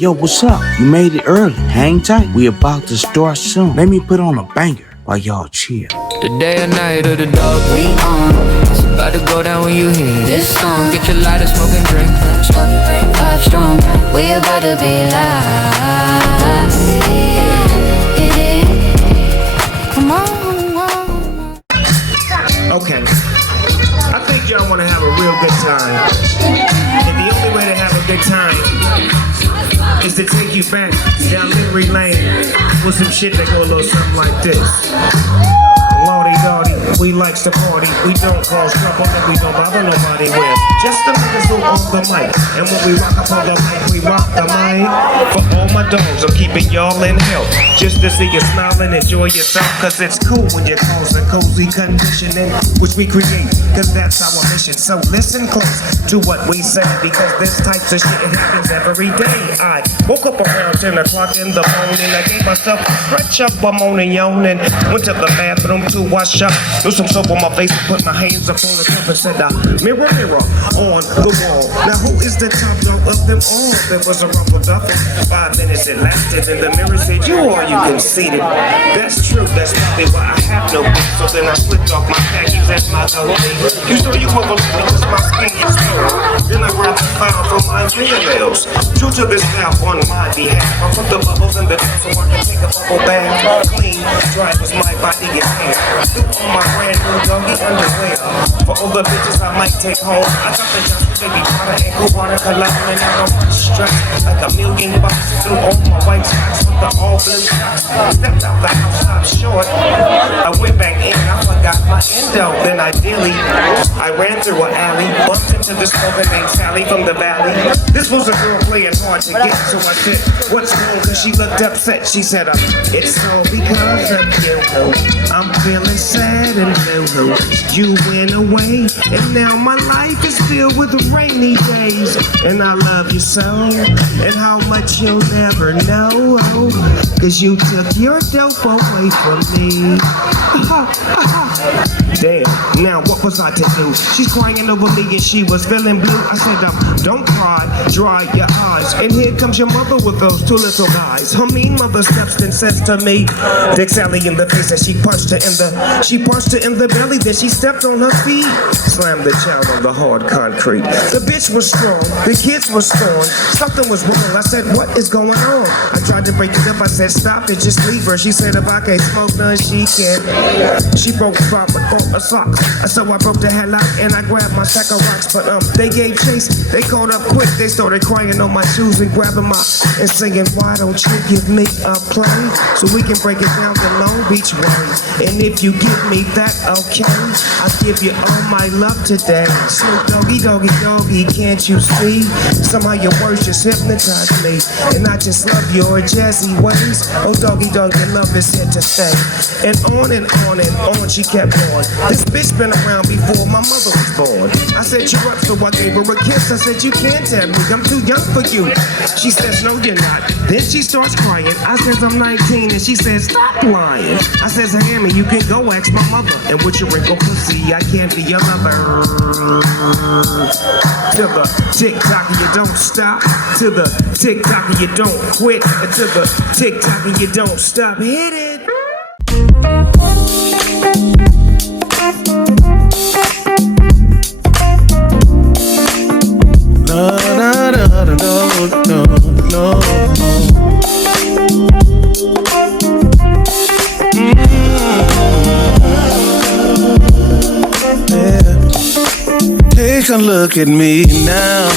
Yo, what's up? You made it early. Hang tight. We about to start soon. Let me put on a banger while y'all chill. The day or night of the dog we on. It's about to go down when you hear this song. Get your lighter, smoke and drink. Vibe strong. We about to be live. Come on. Okay. I think y'all want to have a real good time. And the only way to have a good time is to take you back down memory lane with some shit that go a little something like this. Lordy Dotty, we likes to party. We don't cause trouble and we don't bother nobody with. Just the niggas who on the mic. And when we rock up on the mic, we rock the mic. For all my dogs, I'm keeping y'all in health. Just to see you smile and enjoy yourself. Cause it's cool when you cause a cozy conditioning, which we create, cause that's our mission. So listen close to what we say, because this type of shit happens every day. I woke up around 10 o'clock in the morning. I gave myself a stretch up, I'm on and yawning. Went to the bathroom to wash up, threw some soap on my face, put my hands up on the cup and said, mirror, mirror on the wall. Now who is the top dog of them all? There was a rumble duffel. 5 minutes it lasted, and the mirror said, you are you conceited. That's true, that's probably why I have no beef. So then I slipped off my khakis and my goatee. You sure you won't believe me because my skin is sore. Then I grabbed the file from my fingernails. True to this vow on my behalf, I put the bubbles in the tub so I can take a bubble bath. Clean, dry as my body gets hair. On my brand new doggy underwear. For all the bitches I might take home, I got the Johnson baby powder and cool water cologne, and now I'm stressed like $1 million through all my white socks with the all blue socks. Stepped out the house, stopped short. I went back in, I forgot my endo. Then ideally, I ran through an alley, bumped into this woman named Sally from the valley. This was a girl playing hard to get, so I said, what's wrong? Cause she looked upset. She said, it's all because of you. I'm feeling sad and blue. You went away, and now my life is filled with rainy days. And I love you so, and how much you'll never know. Cause you took your dope away from me. Damn, now what was I to do? She's crying over me and she was feeling blue. I said, don't cry, dry your eyes. And here comes your mother with those 2 little guys. Her mean mother steps and says to me, Dick Sally in the face, and she punched her in the belly. Then she stepped on her feet, slammed the child on the hard concrete. The bitch was strong, the kids were scorned. Something was wrong. I said, what is going on? I tried to break it up. I said, stop it, just leave her. She said, if I can't smoke none, she can't. She broke her socks. So I broke the hell out and I grabbed my sack of rocks. But they gave chase. They caught up quick. They started crying on my shoes and grabbing my and singing, why don't you give me a play so we can break it down the Long Beach way? And if you give me that, okay, I'll give you all my love today. Snoop doggy, doggy, doggy, can't you see? Somehow your words just hypnotize me, and I just love your jazzy ways. Oh doggy, doggy, love is here to stay. And on and on and on she kept going. This bitch been around before my mother was born. I said you're up, so I gave her a kiss. I said you can't have me, I'm too young for you. She says no you're not. Then she starts crying. I says I'm 19 and she says stop lying. I says Hammy, you can go ask my mother. And with your wrinkled pussy, I can't be your lover. To the tick-tock and you don't stop. To the tick-tock and you don't quit. To the tick-tock and you don't stop. Hit it. No, no, no, no, no, no. Take a look at me now.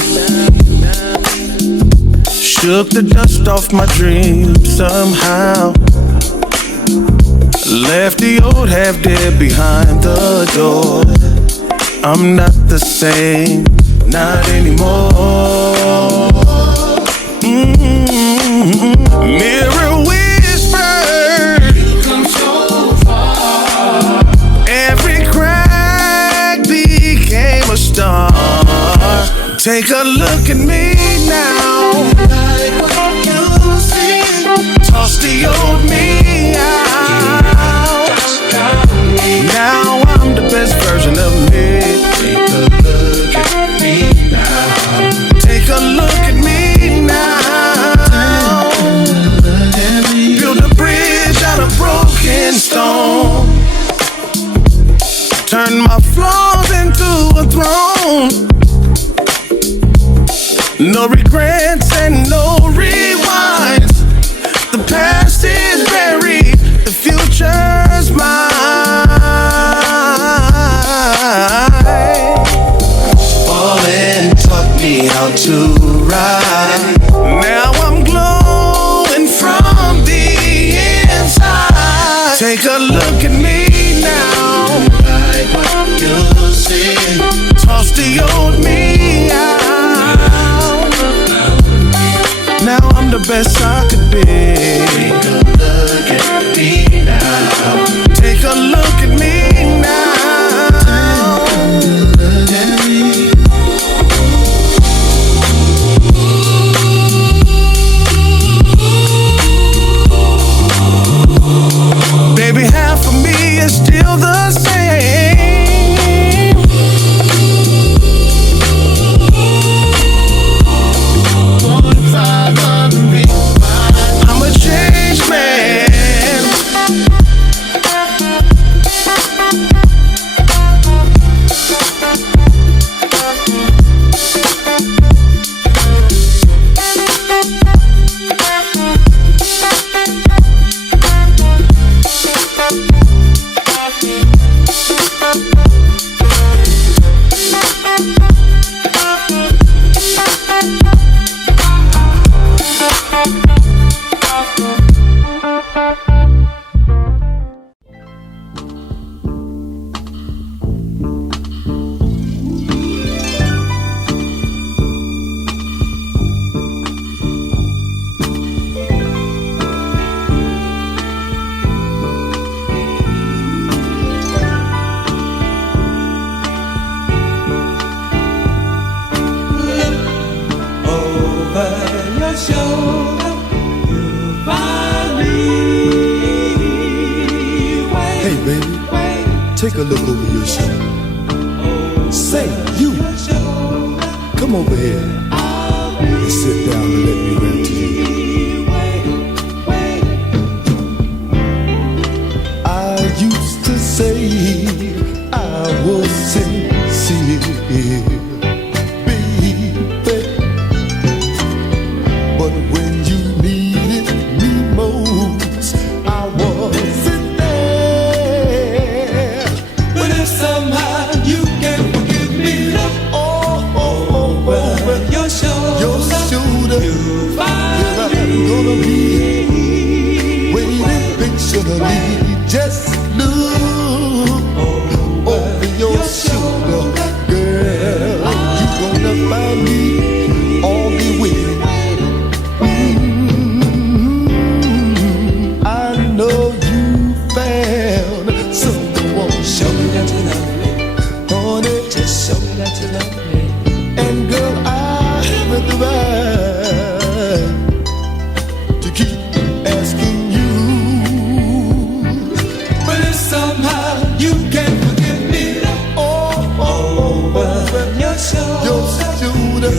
Shook the dust off my dreams somehow. Left the old half dead behind the door. I'm not the same, not anymore. Mirror whisper, you come so far. Every crack became a star. Take a look at me now. Like what you see. Toss the old me out. Now I'm the best version of me. Take a look at me now. Take a look at me now. No regrets and no rewinds. The past is buried, the future's mine. Falling taught me how to ride. Now I'm glowing from the inside. Take a look at me now. Like what you see. Toss the old me out. Now I'm the best I could be. Take a look at me now. Take a look at me now. Take a look at me. Baby, half of me is still the same. I'm a changed man. Take a look over your shoulder. Say, you, come over here and sit down and let me rant to you. I used to say I was sincere, baby, but when you needed me most, I wasn't. Somehow you can forgive me. Over your shoulder, you find I'm gonna be waiting patiently. Just look over your shoulder, girl. You gonna find me all the way. I know you found someone. Show me that you love me, honey. Just show me that you love me. And girl, I have the right to keep asking you. But if somehow you can't forgive me, over your shoulder,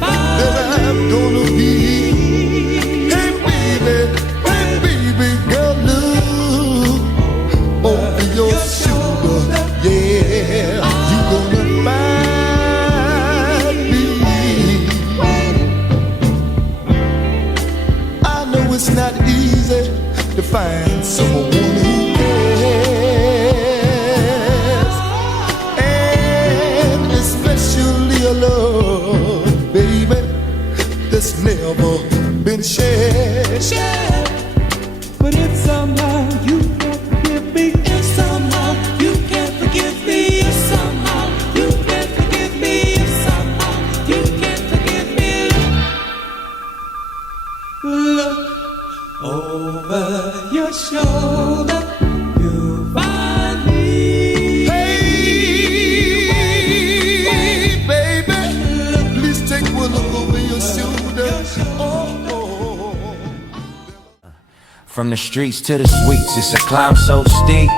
then I'm gonna be. Hey baby, girl, look over your shoulder. Yeah, you gonna find me. I know it's not easy to find someone who cares, and especially a love, baby, that's never been shared. But if somehow you can't forgive me, if somehow you can't forgive me, if somehow you can't forgive me, if somehow you can't forgive me, look over your shoulder, you find me. Hey, baby, please take one look over your shoulder. From the streets to the suites, it's a climb so steep,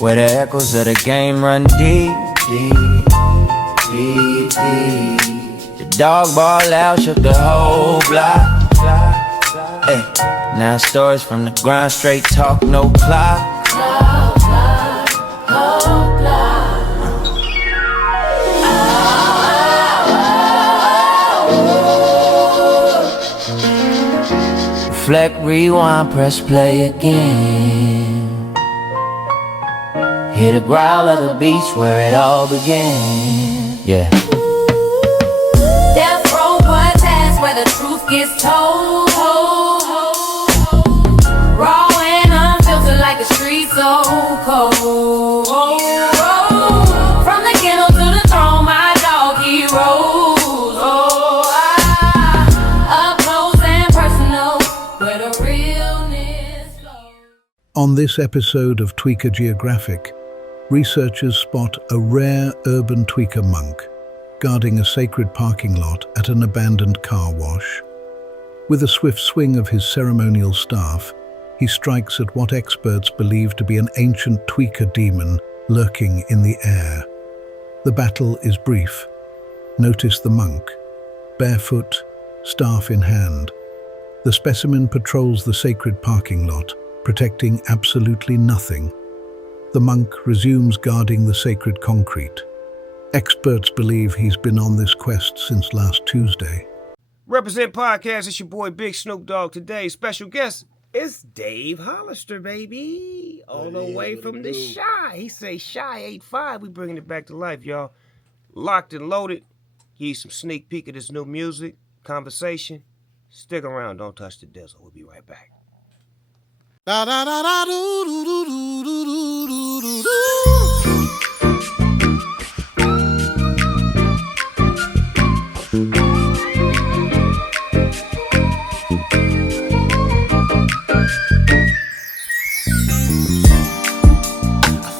where the echoes of the game run deep. The dog ball out, shook the whole block. Hey, now stories from the grind, straight talk, no clock. reflect, rewind, press play again. Hear the growl of the beach where it all began. Yeah. Death row podcast where the truth gets told. Raw and unfiltered like the streets so cold. From the kennel to the throne, my dog he rose. Up close and personal, where the realness flows. On this episode of Tweaker Geographic, researchers spot a rare urban tweaker monk guarding a sacred parking lot at an abandoned car wash. With a swift swing of his ceremonial staff, he strikes at what experts believe to be an ancient tweaker demon lurking in the air. The battle is brief. Notice the monk, barefoot, staff in hand. The specimen patrols the sacred parking lot, protecting absolutely nothing. The monk resumes guarding the sacred concrete. Experts believe he's been on this quest since last Tuesday. Represent Podcast, it's your boy Big Snoop Dogg. Today's special guest is Dave Hollister, baby. All the way from the Shy. He say Shy 85. We bringing it back to life, y'all. Locked and loaded. Give you some sneak peek of this new music, conversation. Stick around, don't touch the dizzle. We'll be right back. Da da da da do do do do do do do do.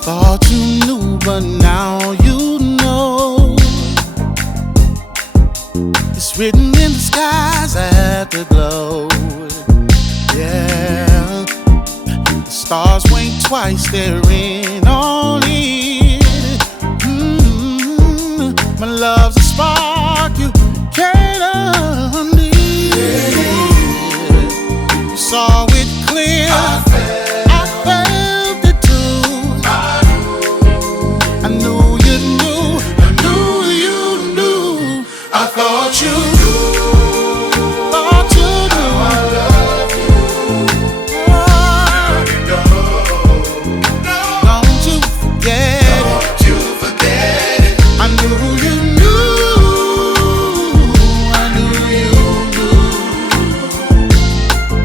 Thought you knew, but now you know. It's written in the skies at the glow. Yeah, the stars wink twice, they're in on it. My love's a spark you can't undo. You saw it clear. I felt it too. I knew you knew. I knew you knew. I thought you knew. Thought you knew. I love you. Don't you forget. Don't you forget it. I knew you knew. I knew you knew.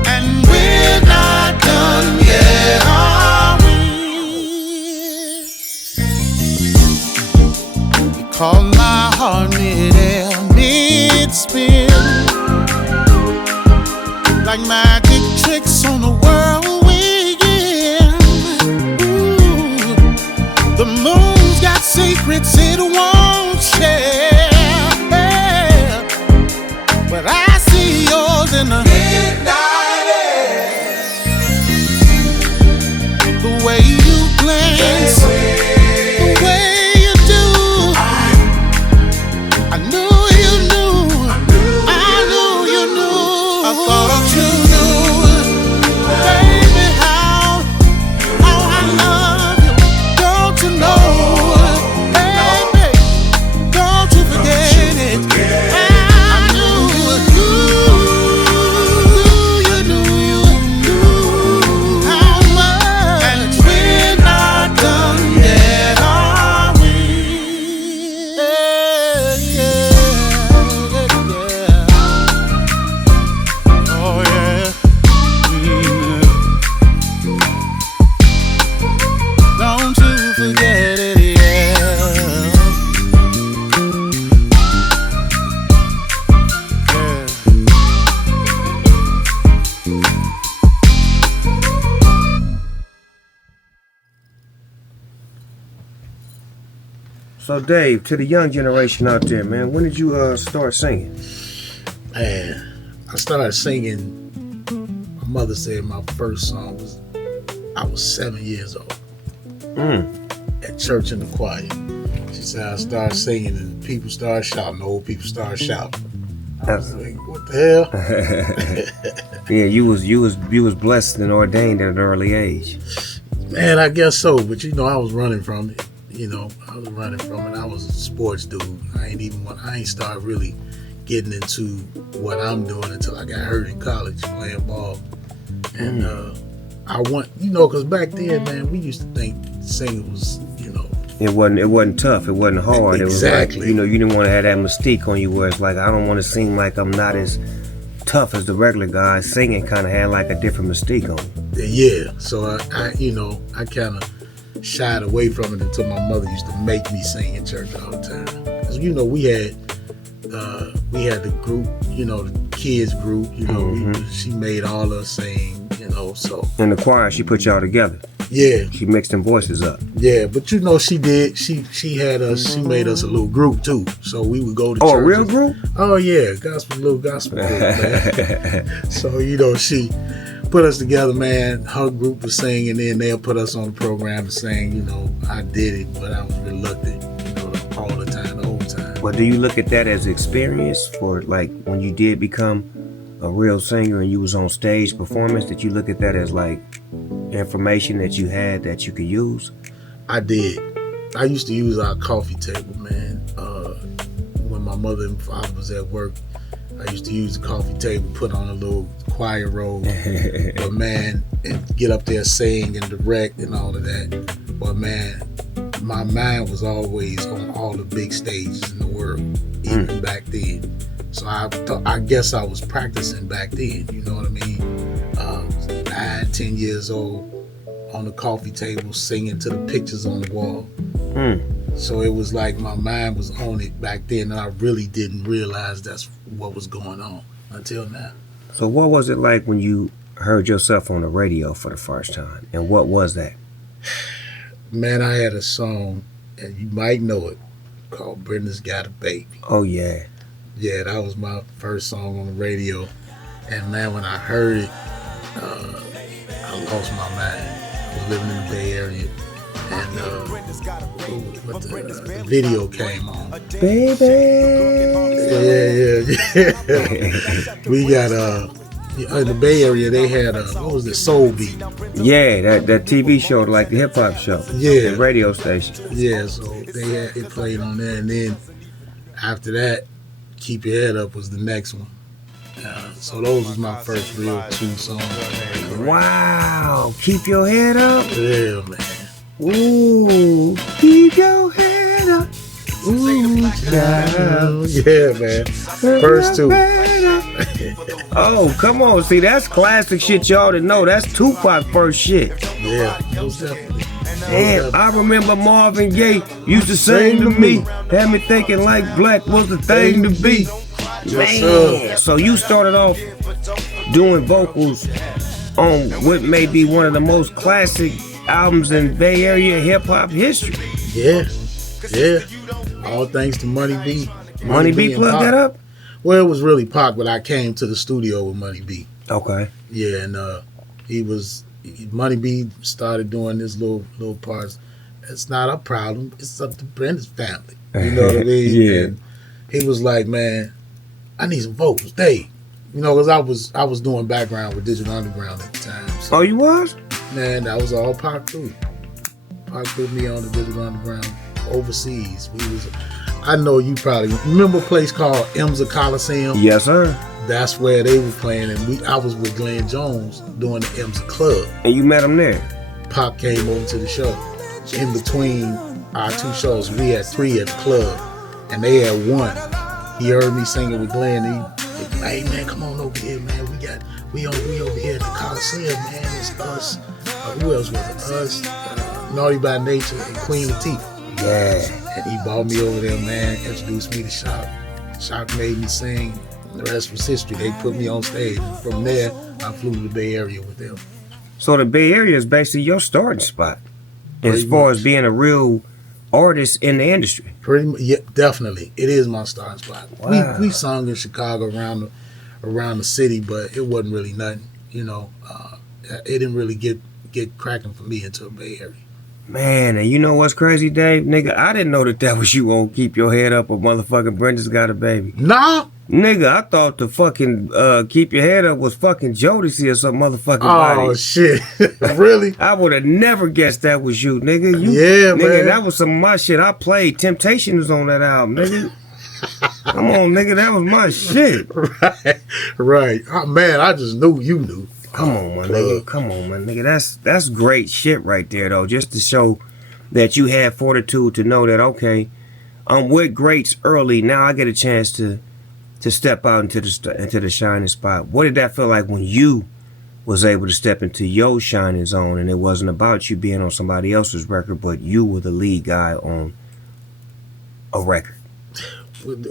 And we're not done yet, are we? You called my heart mid-air, mid-spin, like magic tricks on a whirlwind. Ooh, the moon's got secrets it won't share, but I see yours in the midnight air. The way you glance, the way you do, I knew you knew, I knew you knew. I thought you knew, baby, how I love you. Don't you know, baby, don't you forget it. I knew you knew how much. And we're not done yet, are we? Yeah. Oh yeah. Don't you forget it, yeah. So, Dave, to the young generation out there, man, when did you start singing? Man, I started singing. My mother said my first song I was 7 years old at church in the choir. She said I started singing and people started shouting. Old people started shouting. I was like, what the hell? Yeah, you was blessed and ordained at an early age. Man, I guess so. But I was running from it. I was running from it. I was a sports dude. I ain't started really getting into what I'm doing until I got hurt in college playing ball. And I want, because back then, man, we used to think singing was, It wasn't tough. It wasn't hard. Exactly. It was like, you didn't want to have that mystique on you where it's like, I don't want to seem like I'm not as tough as the regular guy. Singing kind of had like a different mystique on it. Yeah. So I kind of shied away from it until my mother used to make me sing in church all the time. Because, we had the group, the kids group, she made all us sing, so. In the choir, she put y'all together. Yeah. She mixed them voices up. Yeah, but she did. She had us. She made us a little group too. So we would go to church. Oh, a real group? Oh yeah, little gospel group, man. So she put us together, man. Her group was singing, and then they'll put us on the program to sing. I did it, but I was reluctant. All the whole time. But do you look at that as experience for like when you did become a real singer and you was on stage performance? Did you look at that as like information that you had that you could use? I did. I used to use our coffee table, man. When my mother and father was at work, I used to use the coffee table, put on a little choir robe, but man, and get up there sing and direct and all of that. But man, my mind was always on all the big stages in the world, even back then. So I guess I was practicing back then, you know what I mean? 9, 10 years old on the coffee table singing to the pictures on the wall. So it was like my mind was on it back then, and I really didn't realize that's what was going on until now. So what was it like when you heard yourself on the radio for the first time, and what was that? Man, I had a song, and you might know it, called Brenda's Got a Baby. Oh yeah. Yeah, that was my first song on the radio. And man, when I heard it, I lost my mind. I was living in the Bay Area, and the video came on. Baby. Yeah. We got in the Bay Area, they had what was it, Soul Beat? Yeah, that TV show, like the hip hop show. Yeah, the radio station. Yeah, so it played on there, and then after that, Keep Your Head Up was the next one. So those was my first real 2 songs. Wow, Keep Your Head Up. Yeah, man. Ooh, keep your head up. Ooh, child. Yeah, man. First 2. Oh, come on. See, that's classic shit y'all didn't know. That's Tupac first shit. Yeah, most definitely. Damn, I remember Marvin Gaye used to sing to me. Had me thinking like black was the thing to be. Man, so you started off doing vocals on what may be one of the most classic albums in Bay Area hip-hop history. Yeah. All thanks to Money B. Money B plugged that up? Well, it was really Pac, but I came to the studio with Money B. Okay. Yeah, and Money B started doing this little parts. It's not a problem. It's up to Brenda's family. You know what I mean? Yeah. And he was like, man, I need some vocals, Dave. Because I was doing background with Digital Underground at the time. So, oh, you was? Man, that was all Pac too. Pac put me on the Digital Underground overseas. I know you probably remember a place called Emza Coliseum. Yes, sir. That's where they were playing, and I was with Glenn Jones doing the Emza Club. And you met him there? Pac came over to the show. In between our 2 shows, we had 3 at the club, and they had 1. He heard me singing with Glenn. He hey man, come on over here, man. We over here at the Coliseum, man. It's us. Who else was it? Us, Naughty by Nature, and Queen Latifah. Yeah. And he brought me over there, man. Introduced me to Shock. Shock made me sing. The rest was history. They put me on stage. From there, I flew to the Bay Area with them. So the Bay Area is basically your starting spot as Pretty far much. as being a real artist in the industry. Pretty much, yeah, definitely. It is my starting spot. Wow. We sung in Chicago around the city, but it wasn't really nothing. It didn't really get cracking for me until Bay Area. Man, and you know what's crazy, Dave? Nigga, I didn't know that was you on Keep Your Head Up or motherfucking Brenda's Got a Baby. Nah. Nigga, I thought the fucking Keep Your Head Up was fucking Jodeci or some motherfucking body. Oh, shit. Really? I would have never guessed that was you, nigga. Yeah, nigga, man. That was some of my shit. I played. Temptation was on that album, nigga. Come on, nigga, that was my shit. Right. Oh, man, I just knew you knew. Come on, my nigga. Come on, my nigga. That's great shit right there, though. Just to show that you had fortitude to know that, okay, I'm with greats early. Now I get a chance to step out into the shining spot. What did that feel like when you was able to step into your shining zone, and it wasn't about you being on somebody else's record, but you were the lead guy on a record?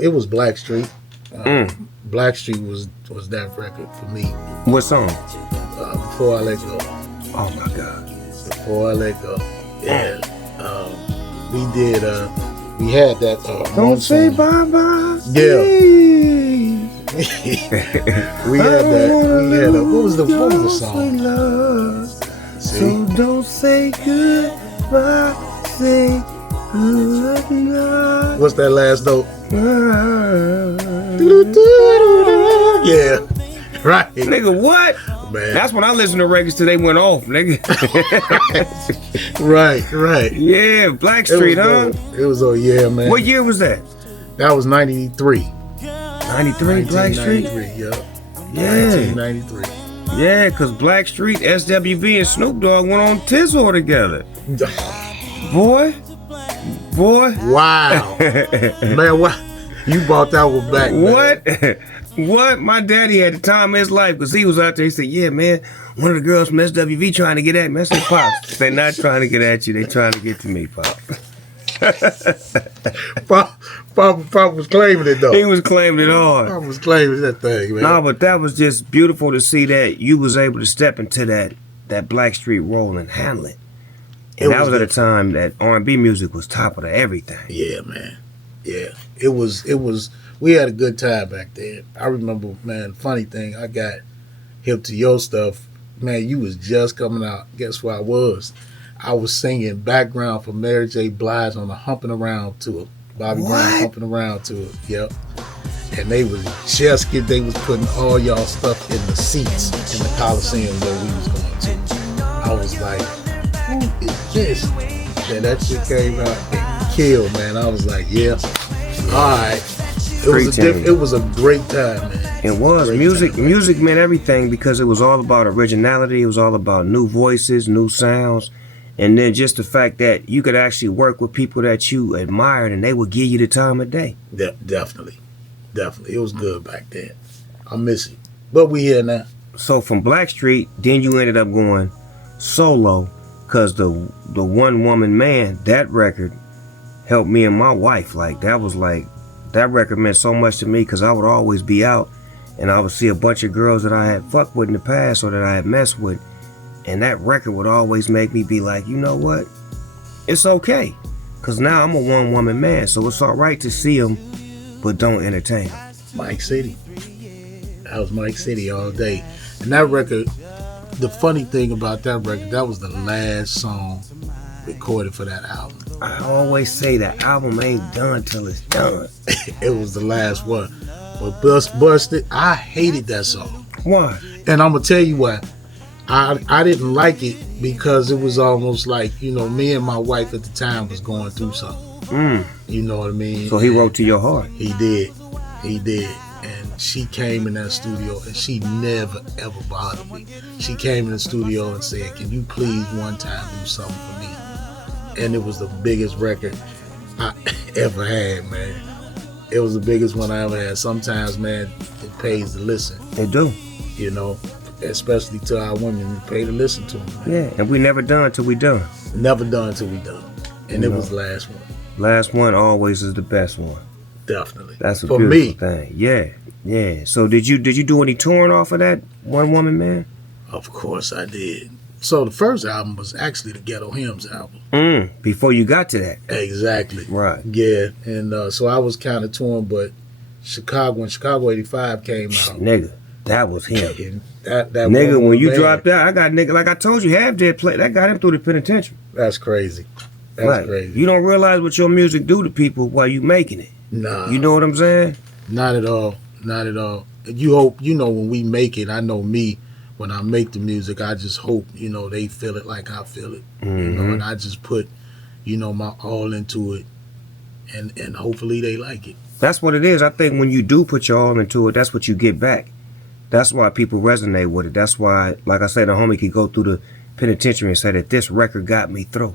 It was Blackstreet. Blackstreet was that record for me. What song? Before I Let Go. Oh my God. Before I Let Go. Yeah. We did. We had that. Don't say bye bye. Yeah. We had that. We had what was the song? So don't say goodbye. Say good night. What's that last note? Yeah. Right. Nigga, what? Man. That's when I listened to records till they went off, nigga. Right. Yeah, Blackstreet, huh? It was, yeah, man. What year was that? That was 93. 93, Blackstreet? 1993, Yeah. 1993. Yeah, because Blackstreet, SWV, and Snoop Dogg went on Tizzle together. Boy. Wow. Man, what? You brought that one back, man. What? My daddy had the time of his life because he was out there. He said, yeah, man, one of the girls from SWV trying to get at me. I said, Pops, they're not trying to get at you. They're trying to get to me, Pop. Pop was claiming it, though. He was claiming it hard. Pop was claiming that thing, man. No, but that was just beautiful to see that you was able to step into that Blackstreet role and handle it. And that was at a time that R&B music was top of everything. Yeah, man. Yeah. It was, we had a good time back then. I remember, man, funny thing, I got hip to your stuff. Man, you was just coming out. Guess where I was? I was singing background for Mary J. Blige on the Humping Around tour. Bobby Brown Humping Around tour. Yep. And they was they was putting all y'all stuff in the seats in the Coliseum where we was going to. I was like, who is this? And that shit came out and killed, man. I was like, yeah, all right. It was a great time, man. It was. Music meant everything because it was all about originality. It was all about new voices, new sounds. And then just the fact that you could actually work with people that you admired and they would give you the time of day. Definitely. It was good back then. I miss it. But we here now. So from Blackstreet, then you ended up going solo because the One Woman Man, that record helped me and my wife. That record meant so much to me because I would always be out and I would see a bunch of girls that I had fucked with in the past or that I had messed with. And that record would always make me be like, you know what? It's okay. Because now I'm a one-woman man, so it's all right to see them, but don't entertain them. Mike City. That was Mike City all day. And that record, the funny thing about that record, that was the last song recorded for that album. I always say that album ain't done till it's done. It was the last one. But Busted, I hated that song. Why? And I'm going to tell you why. I didn't like it because it was almost like, me and my wife at the time was going through something. You know what I mean? So he wrote to your heart. He did. And she came in that studio and she never, ever bothered me. She came in the studio and said, can you please one time do something for me? And it was the biggest record I ever had, man. It was the biggest one I ever had. Sometimes, man, it pays to listen. It do. Especially to our women, we pay to listen to them, man. Yeah, and we never done till we done. Never done till we done. And it was the last one. Last one always is the best one. Definitely. That's a beautiful thing. Yeah. So did you do any touring off of that One Woman Man? Of course I did. So the first album was actually the Ghetto Hymns album. Before you got to that. Exactly. Right. Yeah. And so I was kind of torn, but when Chicago 85 came out. Nigga, that was him. That nigga, when you dropped out, I got nigga, like I told you, Half Dead play, that got him through the penitentiary. That's crazy. That's crazy. You don't realize what your music do to people while you making it. Nah. You know what I'm saying? Not at all. You hope, when we make it, I know me, when I make the music, I just hope, they feel it like I feel it. Mm-hmm. And I just put, my all into it and hopefully they like it. That's what it is. I think when you do put your all into it, that's what you get back. That's why people resonate with it. That's why, like I said, a homie could go through the penitentiary and say that this record got me through.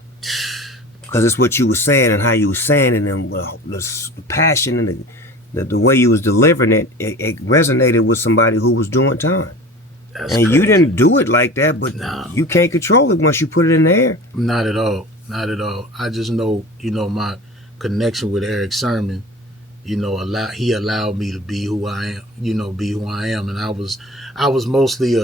Because it's what you were saying and how you were saying it, and the passion and the way you was delivering it, it resonated with somebody who was doing time. That's and crazy. You didn't do it like that, but you can't control it once you put it in the air. Not at all. Not at all. I just know, my connection with Eric Sermon, he allowed me to be who I am, and I was mostly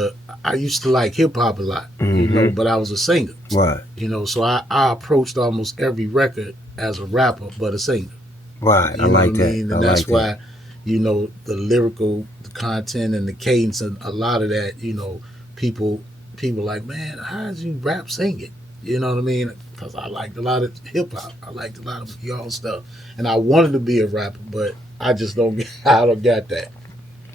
I used to like hip hop a lot, but I was a singer, right? So I approached almost every record as a rapper, but a singer, right? I like that, and that's why, the lyrical, the content, and the cadence, and a lot of that, people like, man, how did you rap singing? You know what I mean? Because I liked a lot of hip hop. I liked a lot of y'all stuff, and I wanted to be a rapper, but I just don't get that.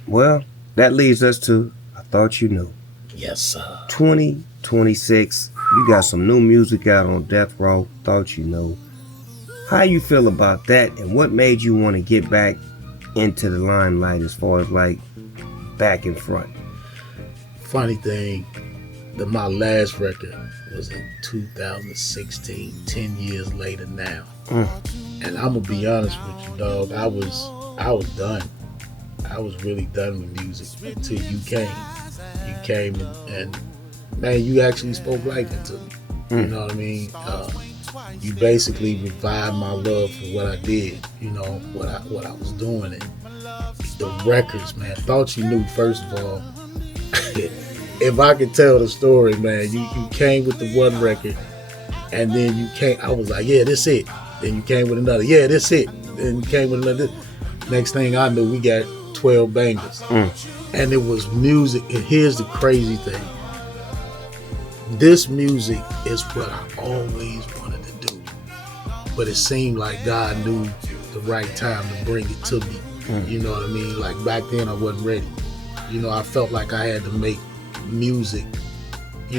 Well, that leads us to I Thought You Knew. Yes, sir. 2026. You got some new music out on Death Row. Thought You Knew. How you feel about that, and what made you want to get back into the limelight as far as like back in front? Funny thing, my last record was in 2016, 10 years later now. And I'm gonna be honest with you, dog, I was done. I was really done with music until you came. You came and man, you actually spoke life into me. You know what I mean? You basically revived my love for what I did, what I was doing. And the records, man, Thought You Knew, first of all. If I could tell the story, man, you came with the one record, and then you came, I was like, yeah, this it. Then you came with another, yeah, this it. Then you came with another. Next thing I knew, we got 12 bangers. And it was music, and here's the crazy thing. This music is what I always wanted to do. But it seemed like God knew the right time to bring it to me. You know what I mean? Like back then I wasn't ready. I felt like I had to make music, I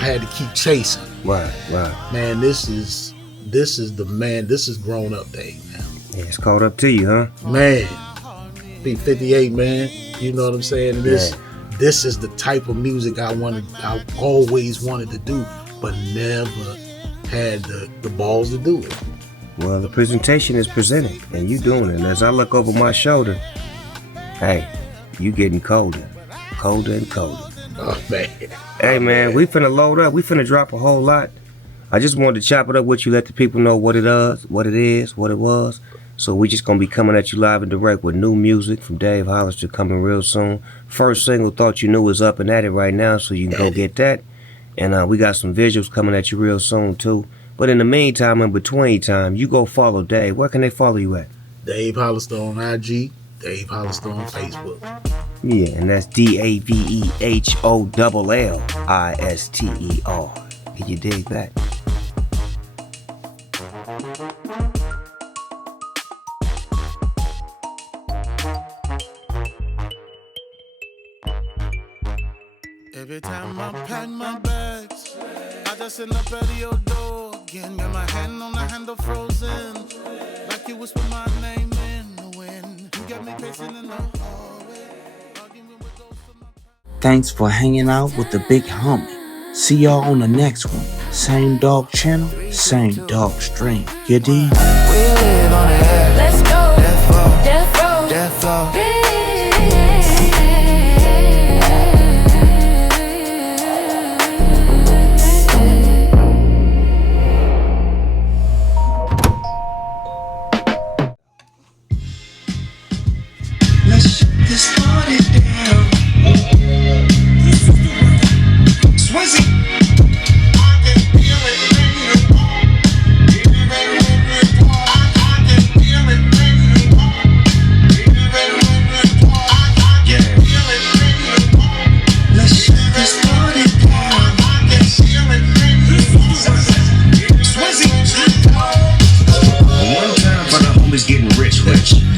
had to keep chasing. Right. Man, this is grown up Dave now. Yeah, it's caught up to you, huh? Man, be 58, man. You know what I'm saying? And this is the type of music I always wanted to do, but never had the balls to do it. Well, the presentation is presented, and you doing it. And as I look over my shoulder, hey, you getting colder and colder. Oh, man. Hey, man, we finna load up. We finna drop a whole lot. I just wanted to chop it up with you, let the people know what it is, what it was. So we just gonna be coming at you live and direct with new music from Dave Hollister coming real soon. First single, Thought You Knew, is up and at it right now, so you can go get that. And we got some visuals coming at you real soon, too. But in the meantime, in between time, you go follow Dave. Where can they follow you at? Dave Hollister on IG, Dave Hollister on Facebook. Yeah, and that's DAVEHOLLISTER. Can you dig that? Every time I pack my bags, I just end up at your door again. Got my hand on the handle frozen, like you whisper my name in the wind. You got me pacing in the hallway, arguing with ghosts of my past. Thanks for hanging out with the big homie. See y'all on the next one. Same dog channel, same dog stream. You dig? We live on the edge. Let's go. Death row. Death row. Death row. Let's shut this party down. Swizzy. I can feel it when you walk. Even when you talk. I can feel it when you walk. Even when you talk. I can feel it when you walk. Let's shut this party down. I can feel it when you walk. Swizzy. One time for the homies getting rich.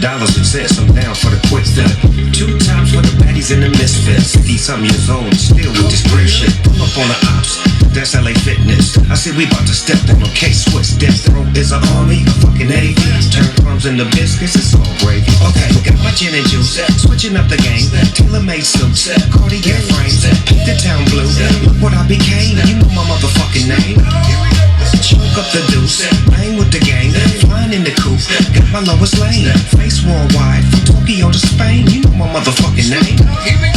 Dollar success, I'm down for the quick stuff. 2 times for the baddies and the misfits. 50-something years old and still with this real shit. Pull up on the ops, that's LA Fitness. I said we about to step in on K-Swiss. Death Row is an army, a fucking Navy. Turn crumbs into biscuits, it's all gravy. Okay, got my gin and juice, switching up the game. Tailor-made suits, Cartier frames, paint the town blue. Look what I became, you know my motherfucking name. Choke up the deuce, bang with the gang, flying in the coupe, got my lowest lane. Face worldwide, from Tokyo to Spain, you know my motherfucking name.